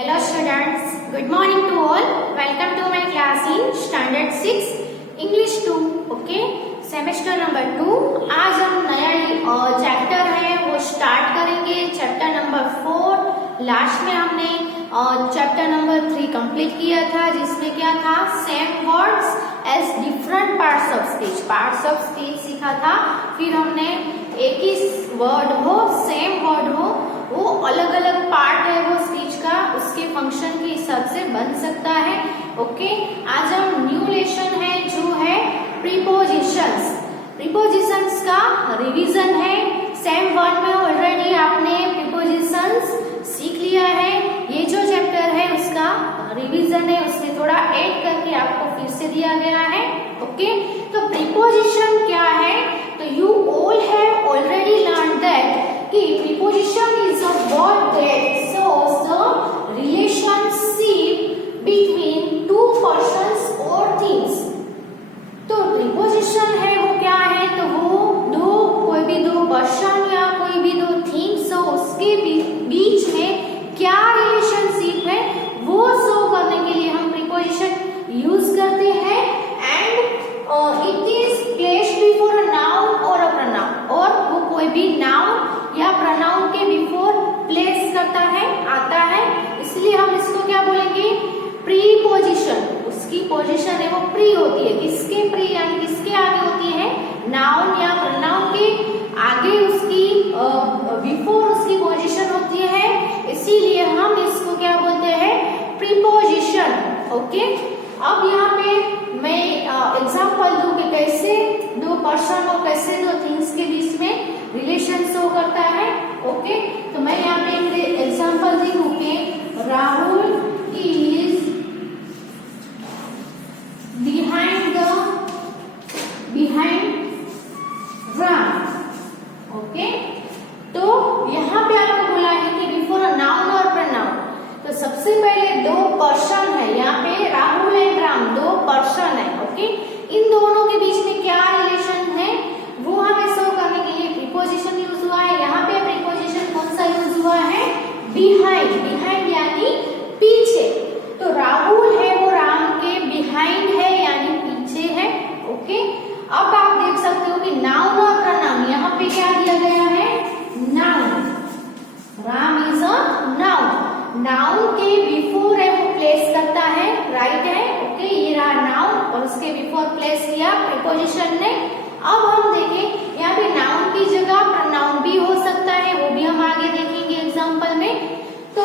Hello students, good morning to all. Welcome to my class in Standard 6 English 2. Okay, semester number 2. आज हम नया chapter है वो start करेंगे. Chapter number 4. लास्ट में हमने चैप्टर नंबर 3 कंप्लीट किया था, जिसमें क्या था, same words as different parts of speech. Parts of speech सीखा था. फिर हमने एक ही वर्ड हो, सेम वर्ड हो, वो अलग अलग पार्ट है वो स्पीच का, उसके फंक्शन के हिसाब से बन सकता है. ओके, आज हम न्यू लेसन है जो है प्रीपोजिशंस. प्रीपोजिशंस का रिवीजन है. सेम वर्ड में ऑलरेडी आपने प्रीपोजिशंस सीख लिया है. ये जो चैप्टर है उसका रिवीजन है, उसमें थोड़ा ऐड करके आपको फिर से दिया गया है. ओके, तो प्रीपोजिशन क्या है, तो you all have already learn that कि preposition is a word that shows the relationship between two persons or things. तो preposition है वो क्या है, तो वो कोई भी दो पर्सन या कोई भी दो थिंग्स हो, उसके बीच में क्या रिलेशनशिप है वो शो करने के लिए हम preposition यूज करते हैं. And it is placed before a noun और अ प्रोनाउन, और वो कोई भी नाउन या प्रोनाउन के बिफोर प्लेस करता है, आता है, इसलिए हम इसको क्या बोलेंगे, प्रीपोजिशन. उसकी पोजीशन है वो प्री होती है. किसके प्री यानी किसके आगे होती है, नाउन या प्रोनाउन के आगे उसकी बिफोर उसकी पोजीशन होती है, इसीलिए हम इसको क्या बोलते हैं, प्रीपोजिशन. ओके, अब यहाँ पे मैं एग्जांपल दूं कि कैसे दो पर्सन और कैसे दो थिंग्स के बीच में रिलेशन शो करता है. ओके, तो मैं यहाँ पे एग्जांपल देखूं कि Rahul is behind Ram. Okay, तो यहाँ पे आपको बोला है कि बिफोर अ नाउन और प्रोनाउन. तो सबसे पहले दो पर्सन है, यहाँ पे राहुल एंड राम दो पर्सन है. ओके, इन दोनों के बीच में क्या रिलेशन है वो हमें शो करने के लिए प्रीपोजिशन यूज हुआ है. यहाँ पे प्रीपोजिशन कौन सा यूज हुआ है, बिहाइंड. बिहाइंड यानी पीछे. तो राहुल है वो राम के बिहाइंड है यानी पीछे है. ओके, अब आप देख सकते हो कि नाउन और प्रोनाउन, यहाँ पे क्या दिया गया है, noun. Ram is a noun. Noun के बिफोर है वो प्लेस करता है, राइट है. ओके, ये रहा नाउन और उसके बिफोर प्लेस किया प्रीपोजिशन ने. अब हम देखें यहाँ पे नाउन की जगह प्रोनाउन भी हो सकता है, वो भी हम आगे देखेंगे एग्जांपल में. तो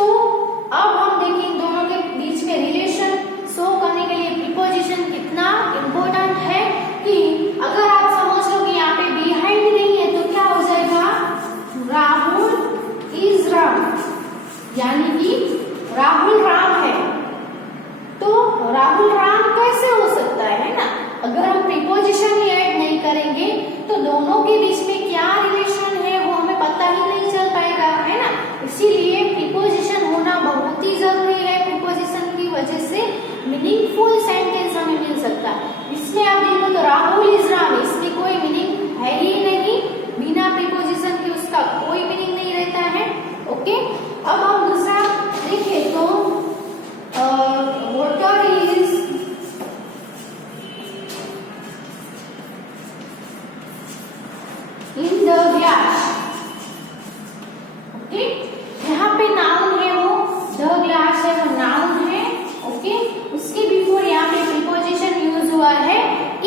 अब हम देखें दोनों के बीच में रिलेशन शो करने के लिए प्रीपोजिशन कितना इम्पोर्टेंट है, कि अगर आप समझ लो कि यहाँ पे बिहाइंड नहीं है तो क्या हो जाएगा, राहुल इज राम, यानी कि राहुल राम है. तो राहुल राम कैसे हो सकता है ना, अगर हम प्रीपोजिशन ही ऐड नहीं करेंगे तो दोनों के बीच में क्या रिलेशन है वो हमें पता ही नहीं चल पाएगा, है ना. इसीलिए प्रीपोजिशन होना बहुत ही जरूरी है. प्रीपोजिशन की वजह से मीनिंगफुल सेंटेंस हमें मिल सकता है. इसमें आप देखो तो राहुल इज राम, इसमें कोई मीनिंग है ही नहीं. बिना प्रीपोजिशन के उसका कोई मीनिंग नहीं रहता है. ओके, अब हम दूसरा देखें तो water is in the glass. Okay, यहाँ पे नाउन है वो द ग्लास है वो नाउन है. ओके, उसके बिफोर यहाँ पे प्रीपोजिशन यूज हुआ है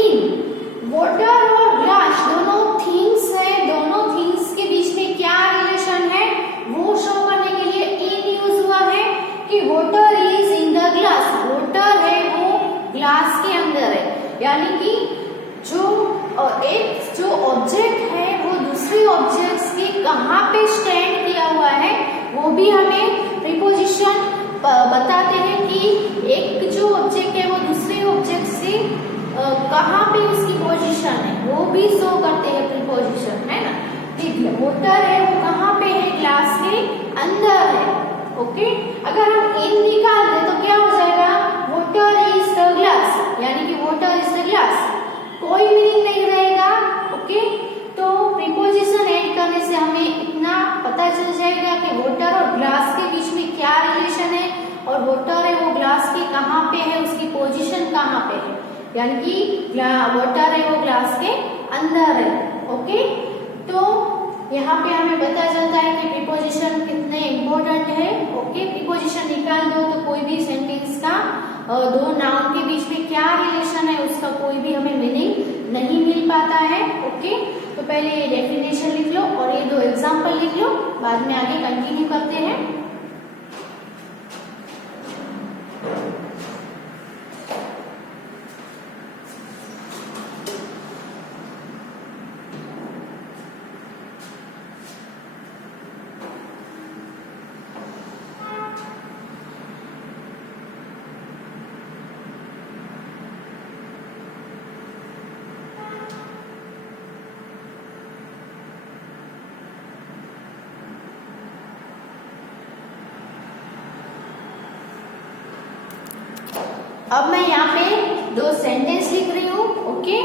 इन. वाटर और ग्लास दोनों थिंग्स है, दोनों थिंग्स के बीच में क्या रिलेशन है वो शो करने के लिए इन यूज हुआ है, कि water is in the glass. Water है वो ग्लास के अंदर है, यानी कि एक जो ऑब्जेक्ट है वो दूसरी ऑब्जेक्ट्स के कहाँ पे स्टैंड किया हुआ है वो भी हमें प्रीपोजिशन बताते हैं, कि एक जो ऑब्जेक्ट है वो दूसरे ऑब्जेक्ट से कहाँ पे उसकी पोजीशन है वो भी शो करते हैं प्रीपोजिशन, है ना. देखिए वाटर है वो कहाँ पे है, ग्लास के अंदर है. ओके, अगर हम इन निकाल दे तो क्या हो जाएगा, वाटर इज द ग्लास, यानी कि वाटर इज द ग्लास, कोई मीनिंग नहीं रहेगा. ओके, तो प्रीपोजिशन ऐड करने से हमें इतना पता चल जाएगा कि वाटर और ग्लास के बीच में क्या रिलेशन है कहाँ पे है, यानी कि वाटर है वो ग्लास के अंदर है। ओके, तो यहाँ पे हमें पता चलता है कि प्रीपोजिशन कितने इम्पोर्टेंट है। ओके, प्रीपोजिशन निकाल दो तो कोई भी सेंटेंस का दो नाउन के बीच में क्या रिलेशन है उसका कोई भी हमें मीनिंग नहीं मिल पाता है। ओके, तो पहले ये डेफिनेशन लिख लो और ये दो एग्जांपल लिख लो, बाद में आगे कंटिन्यू करते हैं। अब मैं यहाँ पे दो सेंटेंस लिख रही हूँ। Okay,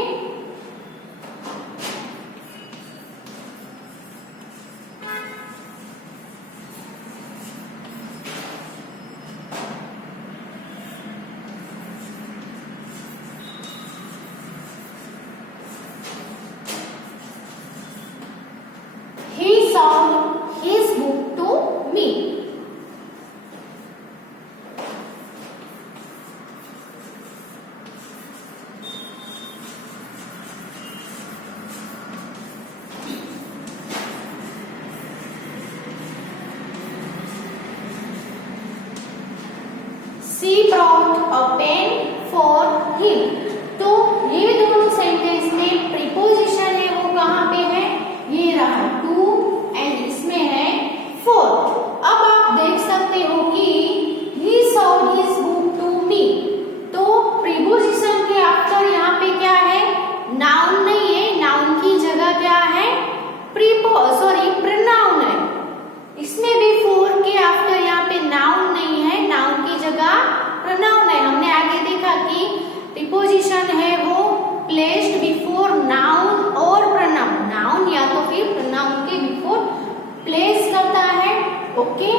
he sold his book to me. She brought a pen for him. तो ये दोनों सेंटेंस में प्रीपोजिशन है वो कहाँ पे है, ये रहा टू एंड इसमें है फोर। अब आप देख सकते हो कि he sold his book to me, तो प्रीपोजिशन के आफ्टर यहाँ पे क्या है, नाउन नहीं है, नाउन की जगह क्या है, प्रनाउन है। इसमें भी फोर के आफ्टर यहाँ पे नाउन नहीं है, नाउन की जगह प्रनाउन है। हमने आगे देखा कि प्रीपोजिशन है वो प्लेस्ड बिफोर नाउन और प्रनाउन, नाउन या तो फिर प्रनाउन के बिफोर प्लेस करता है। ओके,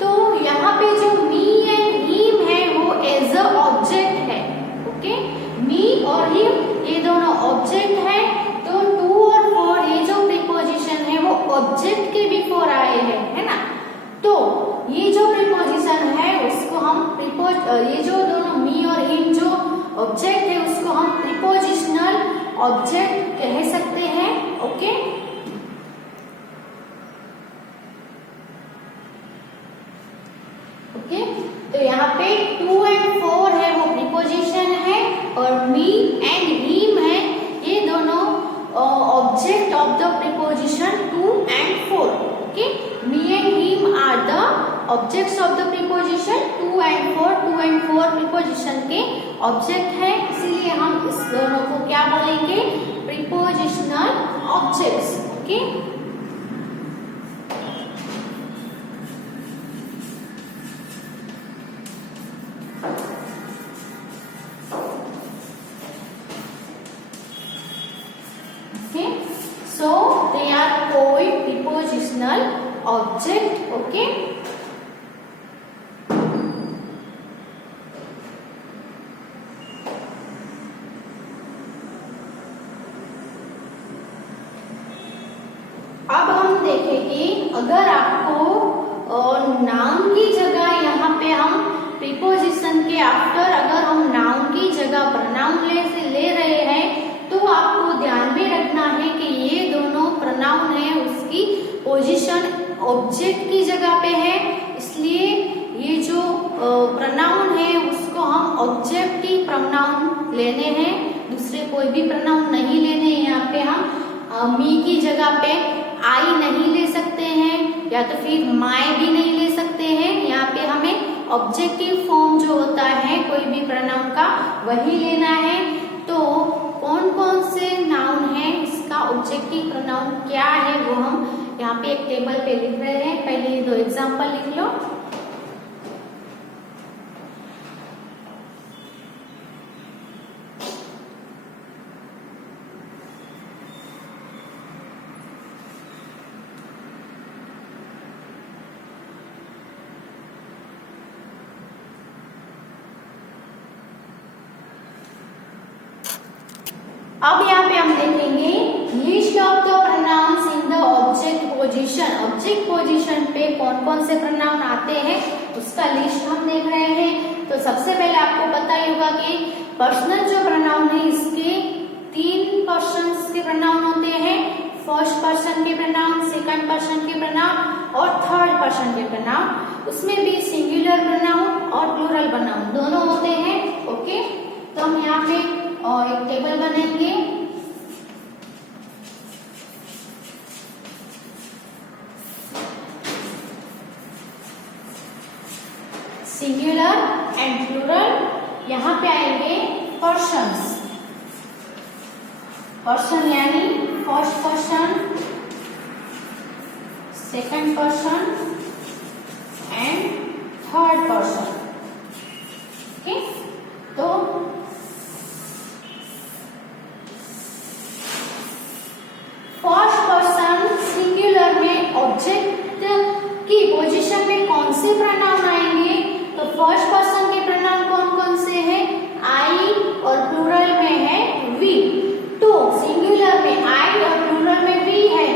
तो यहाँ पे जो मी एंड हिम है वो एज अ ऑब्जेक्ट है। ओके, मी और हिम ये दोनों ऑब्जेक्ट है, तो टू और फोर ये जो प्रीपोजिशन है वो ऑब्जेक्ट के बिफोर आए हैं, है ना। तो ये जो प्रीपोजिशन है उसको हम ये जो दोनों मी और हिम जो ऑब्जेक्ट है उसको हम प्रीपोजिशनल ऑब्जेक्ट कह सकते हैं। ओके, ओके, तो यहाँ पे टू एंड फोर है वो प्रीपोजिशन है और मी एंड हिम है ये दोनों object of the preposition to and for. Okay, me and him are the objects of the preposition to and for preposition के ऑब्जेक्ट है, इसीलिए हम इस दोनों को क्या बोलेंगे, prepositional objects. Okay, so they are called prepositional object. Okay, अब हम देखेंगे अगर आपको नाउन की जगह यहाँ पे हम प्रीपोजिशन के आफ्टर अगर हम नाउन की जगह प्रनाउन ले रहे हैं तो आपको ध्यान में रखना है कि ये दोनों प्रनाउन है उसकी पोजीशन ऑब्जेक्ट की जगह पे है, इसलिए ये जो प्रनाउन है उसको हम ऑब्जेक्टिव प्रनाउन लेने हैं, दूसरे कोई भी प्रनाउन नहीं लेने। यहाँ पे हम मी की जगह पे आई नहीं ले सकते हैं या तो फिर माय भी नहीं ले सकते हैं। यहाँ पे हमें ऑब्जेक्टिव फॉर्म जो होता है कोई भी प्रनाउन का वही लेना है। तो कौन कौन से नाउन है इसका ऑब्जेक्टिव प्रनाउन क्या है वो हम यहाँ पे एक टेबल पे लिख रहे हैं। पहले दो एग्जांपल लिख लो। अब यहाँ पे हम देखेंगे list of the pronounce in the object position. Object position पे कौन कौन से प्रोनाउन आते हैं उसका लिस्ट हम देख रहे हैं। तो सबसे पहले आपको पता ही होगा कि पर्सनल जो प्रोनाउन है इसके 3 पर्सन्स के प्रोनाउन होते हैं। फर्स्ट पर्सन के प्रोनाउन, सेकंड पर्सन के प्रोनाउन और थर्ड पर्सन के प्रोनाउन। उसमें भी सिंगुलर प्रोनाउन और प्लूरल प्रोनाउन दोनों होते हैं। ओके, तो हम यहाँ पे एक टेबल बनाएंगे। सिंगुलर एंड प्लूरल, यहाँ पे आएंगे पर्सन्स। पर्सन यानी first person, second person and third person. Okay, तो फर्स्ट पर्सन सिंगुलर में ऑब्जेक्ट की पोजीशन में कौन से प्रोनाउन आएंगे? तो फर्स्ट पर्सन के प्रोनाउन कौन कौन से हैं? आई और प्लूरल में है वी। तो सिंगुलर में आई और प्लूरल में वी है,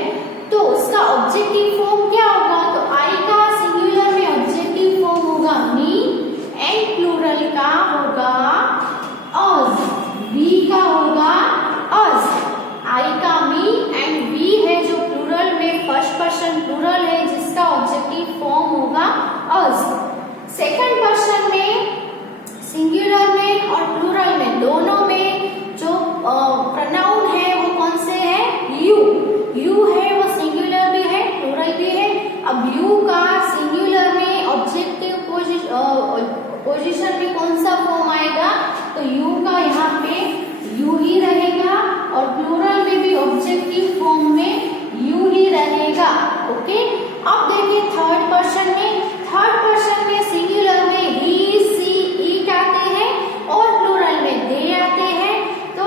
तो उसका ऑब्जेक्टिव फॉर्म क्या होगा? तो आई का सिंगुलर में ऑब्जेक्टिव फॉर्म होगा मी एंड प्लूरल का होगा अस, वी का होगा अस। आई का मी एंड वी है जो प्लूरल में फर्स्ट पर्सन प्लूरल है जिसका ऑब्जेक्टिव फॉर्म होगा अस। सेकंड पर्सन में सिंगुलर में और प्लूरल में दोनों में जो प्रोनाउन है वो कौन से है? यू। यू है वो सिंगुलर भी है प्लूरल भी है। अब यू का सिंगुलर में ऑब्जेक्टिव पोजीशन में कौन सा फॉर्म आएगा? तो यू का यहाँ पे यू ही रहेगा और प्लूरल में भी ऑब्जेक्टिव फॉर्म में यू ही रहेगा। ओके, अब देखिए थर्ड पर्सन में। थर्ड पर्सन में सिंगुलर में ही, सी, इट आते हैं और प्लूरल में दे आते हैं। तो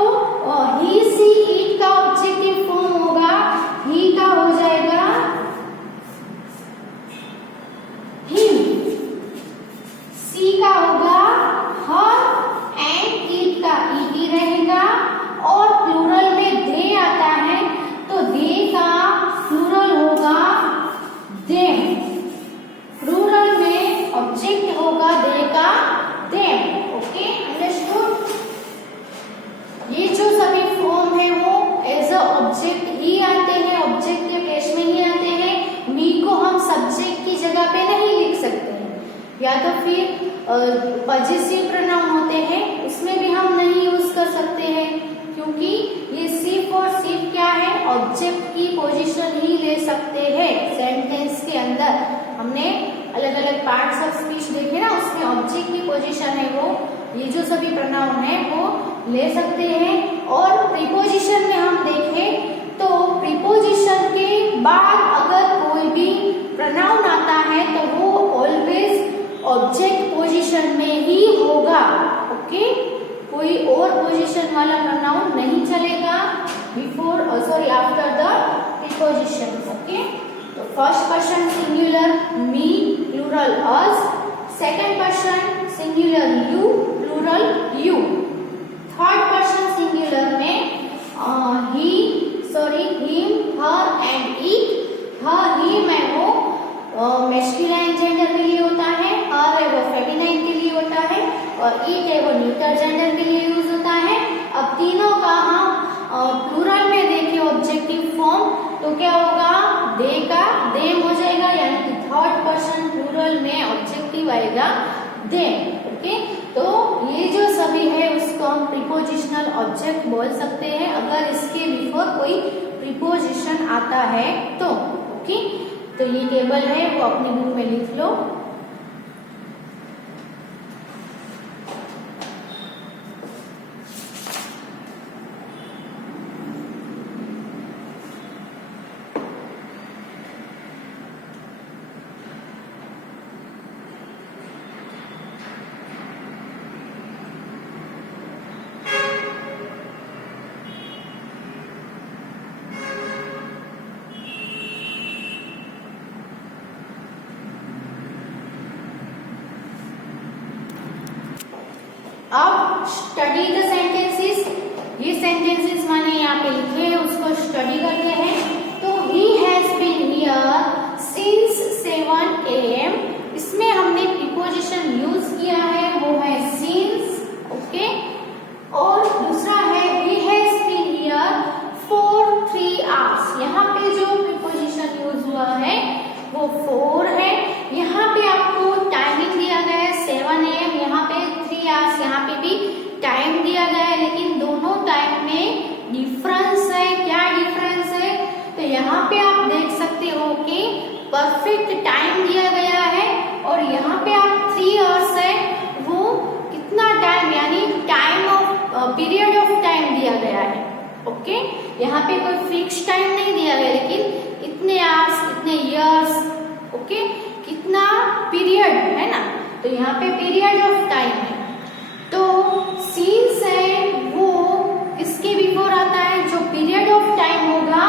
ही, सी, इट का ऑब्जेक्टिव फॉर्म होगा ही का हो जाएगा हिम, सी का होगा हर एंड इट का इट ही रहेगा और प्लूरल में दे आता है तो दे का प्लूरल होगा देम। प्लूरल में ऑब्जेक्ट होगा दे का देम। Okay, understood? ये जो सभी फॉर्म है वो एज अ ऑब्जेक्ट ही आते हैं, ऑब्जेक्ट के केस में ही आते हैं। मी को हम सब्जेक्ट की जगह पे नहीं लिख सकते हैं, या तो फिर पॉजेसिव प्रोनाउन होते हैं उसमें भी हम नहीं यूज कर सकते हैं, क्योंकि ये सिर्फ और सिर्फ क्या है? ऑब्जेक्ट की पोजीशन ही ले सकते हैं। सेंटेंस के अंदर हमने अलग अलग पार्ट्स ऑफ स्पीच देखे ना, उसमें ऑब्जेक्ट की पोजीशन है वो ये जो सभी प्रोनाउन है वो ले सकते हैं। और प्रीपोजिशन में हम देखें तो प्रीपोजिशन के बाद अगर कोई भी प्रोनाउन आता है तो वो ऑलवेज ऑब्जेक्ट पोजीशन में ही होगा। ओके, कोई और पोजीशन वाला प्रोनाउन नहीं चलेगा before after the preposition. Okay, तो first person singular me plural us, second person singular you plural you. Third person singular में him, her and it. Him है वो मैस्कुलाइन जेंडर के लिए होता है, हर है वो फेमिनाइन के लिए होता है और इट है वो न्यूट्रल जेंडर के लिए यूज होता है। अब तीनों का हम प्लूरल में देखें ऑब्जेक्टिव फॉर्म तो क्या होगा? दे का देम हो जाएगा, यानी कि थर्ड पर्सन प्लूरल में ऑब्जेक्टिव आएगा देम। ओके, तो ये जो सभी है उसको हम प्रीपोजिशनल ऑब्जेक्ट बोल सकते हैं अगर इसके बिफोर कोई प्रीपोजिशन आता है तो। ओके, तो ये टेबल है वो अपनी बुक में लिख लो। अब स्टडी द सेंटेंसेस। ये सेंटेंसेस मैंने यहाँ पे लिखे हैं, उसको स्टडी करते हैं। तो he has been here since 7 AM, इसमें हमने प्रीपोजिशन यूज किया है, वो है since, ओके। और दूसरा है he has been here for 3 hours, यहाँ पे जो प्रीपोजिशन यूज हुआ है वो 4 है। यहाँ पे आपको टाइमिंग दिया गया है 7 AM, यहाँ पे 3 hours, यहाँ पे भी टाइम दिया गया है, लेकिन दोनों टाइम में डिफरेंस है। क्या डिफरेंस है? तो यहाँ पे आप देख सकते हो कि परफेक्ट टाइम दिया गया है और यहाँ पे आप 3 आवर्स है, वो कितना टाइम यानी time of period of time दिया गया है, ओके। यहाँ पे कोई फिक्स टाइम नहीं दिया गया, लेकिन इतने आवर्स, इतने इयर्स, ओके, कितना पीरियड है ना, तो यहाँ पे पीरियड ऑफ टाइम है। तो सीन्स है वो किसके बिफोर आता है? जो पीरियड ऑफ टाइम होगा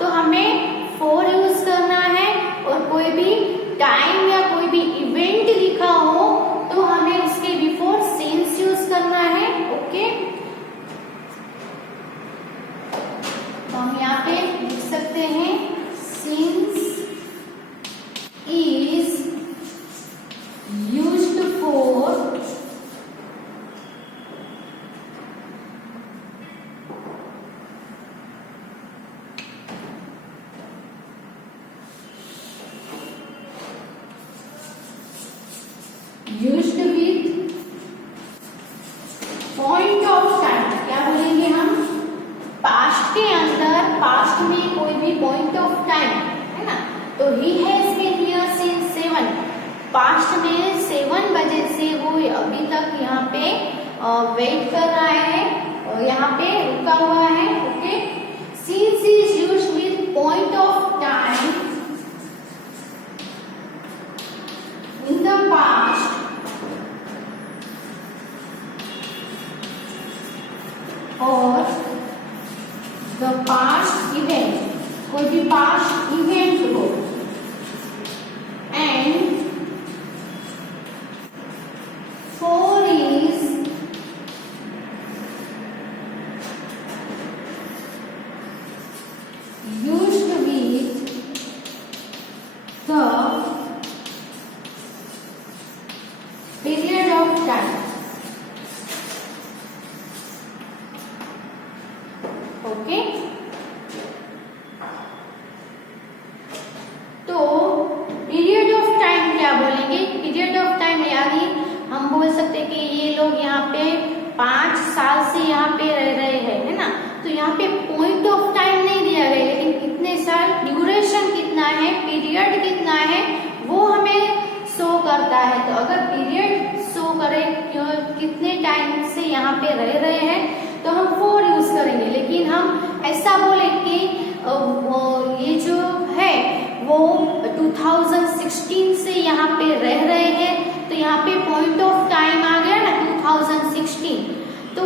तो हमें फॉर यूज करना है, और कोई भी टाइम या कोई भी इवेंट लिखा हो तो हमें उसके बिफोर सीन्स यूज करना है, ओके। तो हम यहाँ पे लिख सकते हैं scenes is used for used with point of time। क्या बोलेंगे हम? पास्ट के अंदर, पास्ट में कोई भी पॉइंट ऑफ टाइम है ना, तो he has been here since 7, past में 7 बजे से वो अभी तक यहाँ पे वेट कर रहा है, यहाँ पे रुका हुआ है, okay. since is used with point of time in the past और the past event, कोई भी past event हो, and for is used with the period of time, okay. तो पीरियड ऑफ टाइम क्या बोलेंगे? पीरियड ऑफ टाइम यानी हम बोल सकते हैं कि ये लोग यहाँ पे 5 साल से यहाँ पे रह रहे हैं, है ना, तो यहाँ पे पॉइंट ऑफ टाइम नहीं दिया गया, लेकिन कितने साल, ड्यूरेशन कितना है, पीरियड कितना है, वो हमें शो करता है। तो अगर पीरियड शो करे कितने टाइम से यहाँ पे रह रहे हैं तो हम फॉर यूज करेंगे, लेकिन हम ऐसा बोले कि ये जो है वो 2016 से यहाँ पे रह रहे हैं, तो यहाँ पे पॉइंट ऑफ टाइम आ गया ना 2016, तो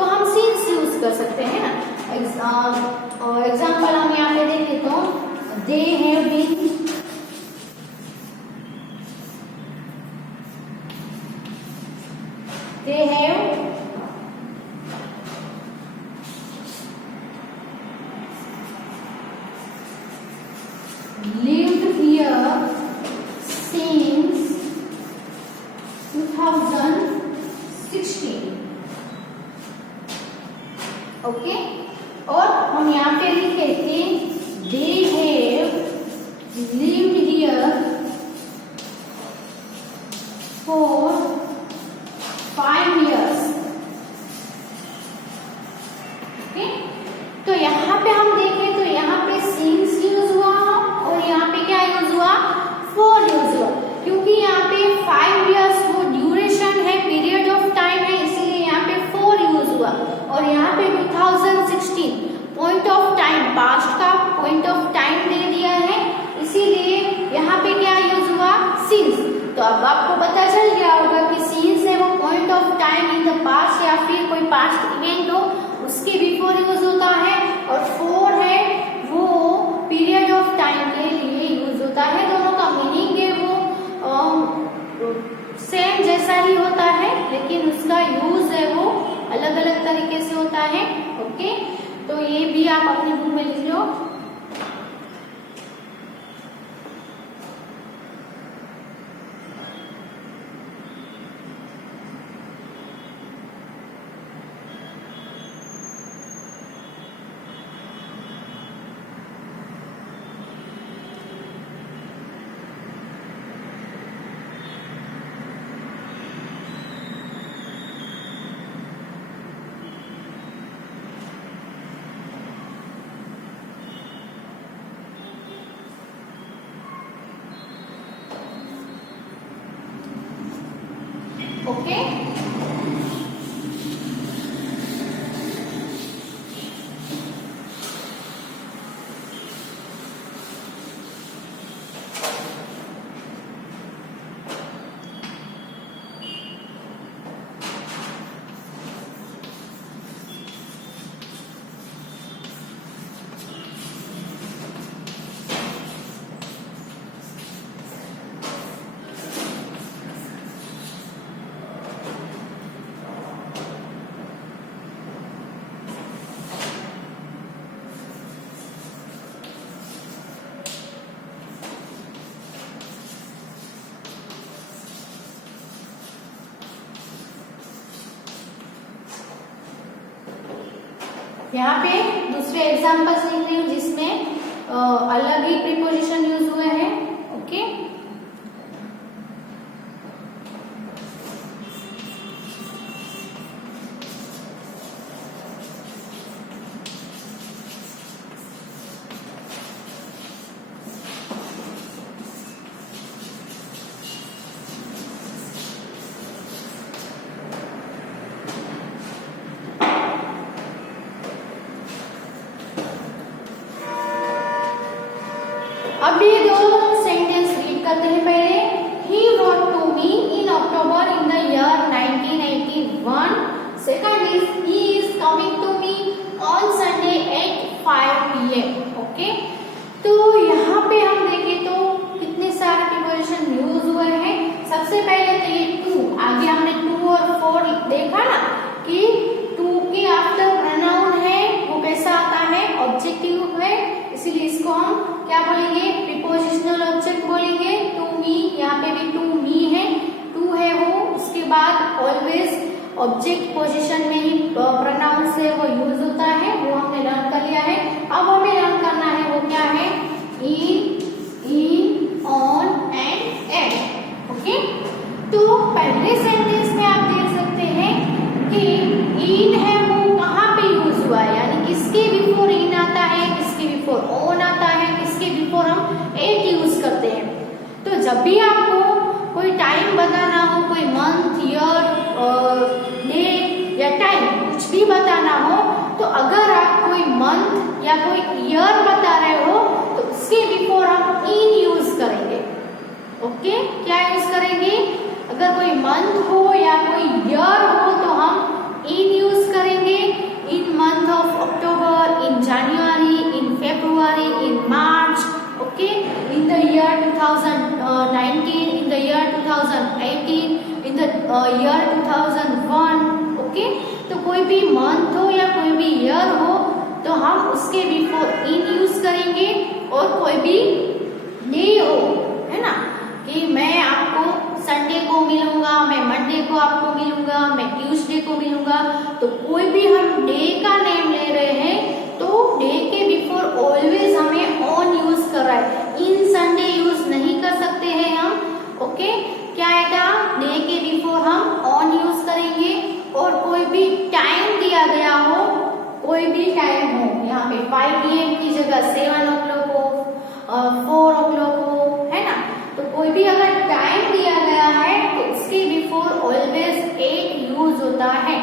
हम सिंस यूज कर सकते हैं ना। एग्जाम्पल हम यहाँ पे देखें तो they have been, they have lived here since 2016, okay. और हम यहाँ पे लिखे कि they have lived here for 5 years, okay. तो यहाँ पे हम देखें तो यहाँ पे since यूज हुआ और यहाँ पे क्या यूज हुआ? for यूज हुआ, क्योंकि यहाँ पे 5 years वो ड्यूरेशन है, पीरियड ऑफ टाइम है, इसीलिए यहाँ पे for यूज हुआ। और यहाँ पे 2016 पॉइंट ऑफ टाइम, पास्ट का पॉइंट ऑफ टाइम दे दिया है, इसीलिए यहाँ पे क्या यूज हुआ? since। तो अब आपको पता चल गया होगा कि since है वो point of time in the past या फिर कोई पास्ट इवेंट हो उसके बिफोर यूज होता है, और for है वो पीरियड ऑफ टाइम के लिए यूज होता है। दोनों का मीनिंग है वो सेम जैसा ही होता है, लेकिन उसका यूज है वो अलग अलग तरीके से होता है। ओके, तो ये भी आप अपनी बुक में लिख लो। ओके, यहाँ पे दूसरे एग्जाम्पल्स लिख रही हूँ जिसमें अलग ही प्रीपोजिशन यूज हुए हैं। ओके, अब ये दो सेंटेंस रीड करते हैं। पहले, he wrote to me in October in the year 1981. Second is, he is coming to me on Sunday at 5 PM. Okay, तो यहाँ पे हम देखें तो कितने सारे प्रीपोजिशन यूज हुए हैं। सबसे पहले तो ये टू, आगे हमने टू और फोर देखा ना कि टू के आफ्टर प्रोनाउन है वो कैसा आता है, ऑब्जेक्टिव है, इसीलिए इसको हम क्या बोलेंगे, प्रीपोजिशनल ऑब्जेक्ट बोलेंगे। टू मी, यहाँ पे भी टू मी है, टू है वो, उसके बाद ऑलवेज ऑब्जेक्ट पोजीशन में ही प्रोनाउन से वो यूज होता है, वो हमने लर्न कर लिया है। अब हमें लर्न करना है वो क्या है, इन, ऑन एंड एट। ओके, तो पहले सेंटेंस में आप देख सकते हैं कि इन है वो कहाँ पे यूज हुआ है, यानी किसके बिफोर इन आता है, किसके बिफोर ऑन आता है, किसके बिफोर हम एट यूज करते हैं। तो जब भी आपको कोई टाइम बताना हो, कोई मंथ, ईयर, डे या टाइम कुछ भी बताना हो, तो अगर आप कोई मंथ या कोई ईयर बता रहे हो तो उसके बिफोर हम इन यूज करेंगे। ओके, क्या यूज करेंगे, अगर कोई मंथ हो या कोई ईयर हो तो हम इन यूज करेंगे। इन month of October, in January, in February, in March. Okay, in the year 2019, in the year 2018, in the year 2001। Okay, तो कोई भी मंथ हो या कोई भी ईयर हो तो हम उसके बिफोर इन यूज करेंगे। और कोई भी डे हो, है ना, कि मैं आपको संडे को मिलूंगा, मैं मंडे को आपको मिलूंगा, मैं ट्यूसडे को मिलूंगा, तो कोई भी हम डे का नेम ले रहे हैं तो डे के बिफोर ऑलवेज हमें ऑन यूज कर रहा है, इन संडे यूज नहीं कर सकते हैं हम। ओके, क्या आएगा, डे के बिफोर हम ऑन यूज करेंगे। और कोई भी टाइम दिया गया हो, कोई भी टाइम हो, यहाँ पे 5 PM की जगह 7 o'clock हो, 4 o'clock हो, है ना, तो कोई भी अगर टाइम दिया गया है तो उसके बिफोर ऑलवेज 8 यूज होता है।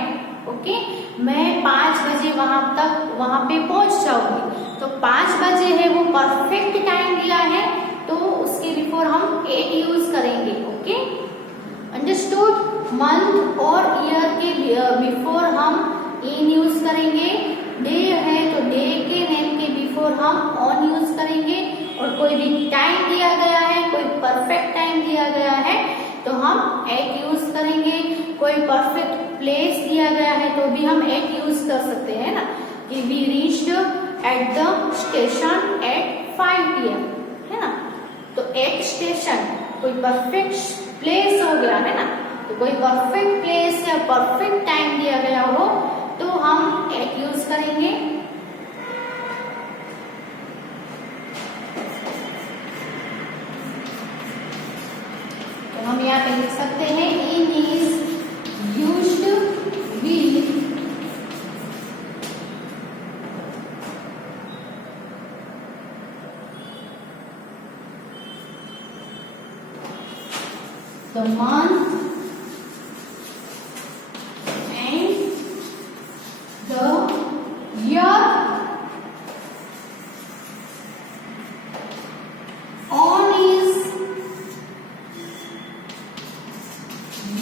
ओके, मैं 5 बजे वहां पे पहुंच जाऊंगी, तो 5 बजे है वो परफेक्ट टाइम दिया है, तो उसके बिफोर हम 8 यूज करेंगे। Okay, understood. मंथ और ईयर के बिफोर हम इन यूज करेंगे। डे है तो डे के नेम के बिफोर हम ऑन यूज करेंगे। और कोई भी टाइम दिया गया है, कोई परफेक्ट टाइम दिया गया है तो हम एट यूज करेंगे। कोई परफेक्ट प्लेस दिया गया है तो भी हम एट यूज कर सकते हैं ना, कि we reached at the station at 5 PM, है ना। तो एट स्टेशन कोई परफेक्ट प्लेस हो गया है ना, तो कोई परफेक्ट प्लेस या परफेक्ट टाइम दिया गया हो तो हम एट यूज करेंगे। तो हम यहाँ पे लिख सकते हैं in is used with the month and the year on is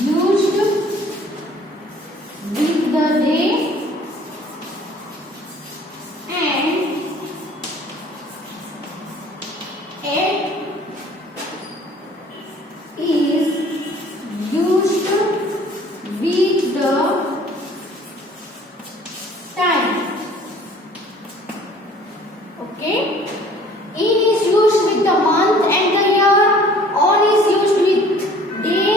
used with the day and it is used with the time. Okay, in is used with the month and the year, on is used with day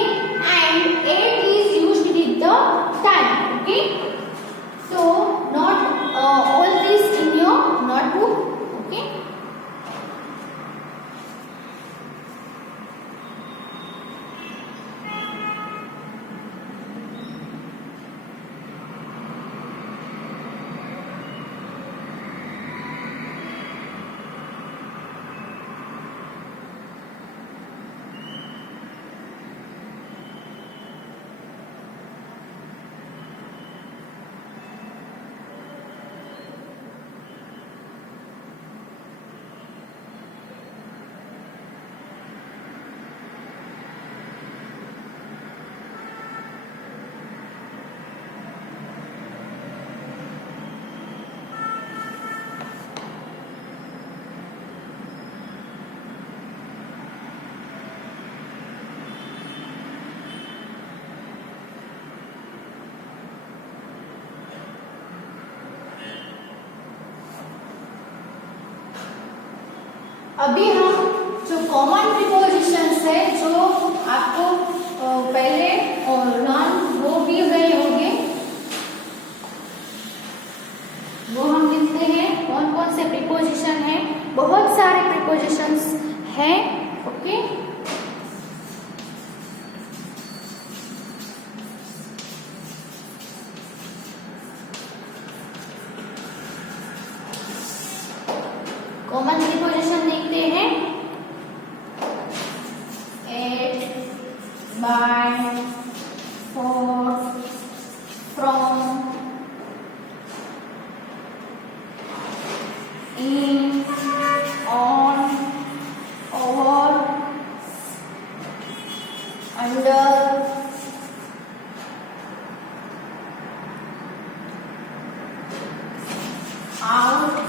and it is used with the time. Okay, so not all this in your notebook. Okay, अभी हम जो common prepositions है जो आपको पहले learn वो भी गए होंगे वो हम लिखते हैं। कौन कौन से प्रीपोजिशन है, बहुत सारे प्रीपोजिशंस हैं। ओके, कॉमन प्रीपोजिशन देखते हैं। At, by, for, from, in, on, over, under, out,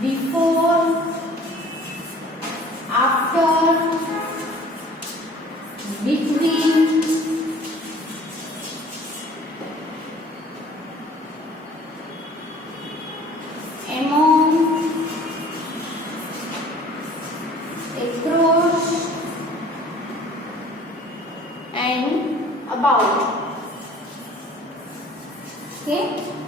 before, after, between, among, across and about। Okay,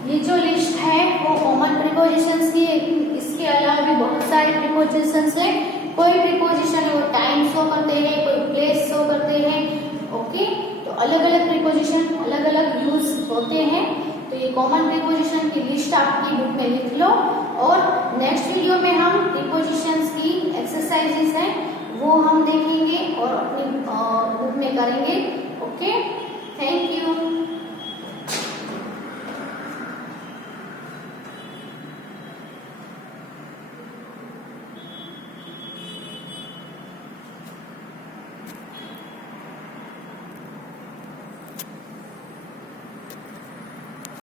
ये जो लिस्ट है वो कॉमन प्रीपोजिशंस की है। इसके अलावा भी बहुत सारे प्रीपोजिशंस हैं। कोई प्रीपोजिशन है वो टाइम शो करते हैं, कोई प्लेस शो करते हैं। ओके, तो अलग अलग प्रीपोजिशन अलग अलग यूज होते हैं। तो ये कॉमन प्रीपोजिशन की लिस्ट आपकी बुक में लिख लो और नेक्स्ट वीडियो में हम प्रीपोजिशंस की एक्सरसाइजेस हैं वो हम देखेंगे और अपनी बुक में करेंगे। Okay, thank you.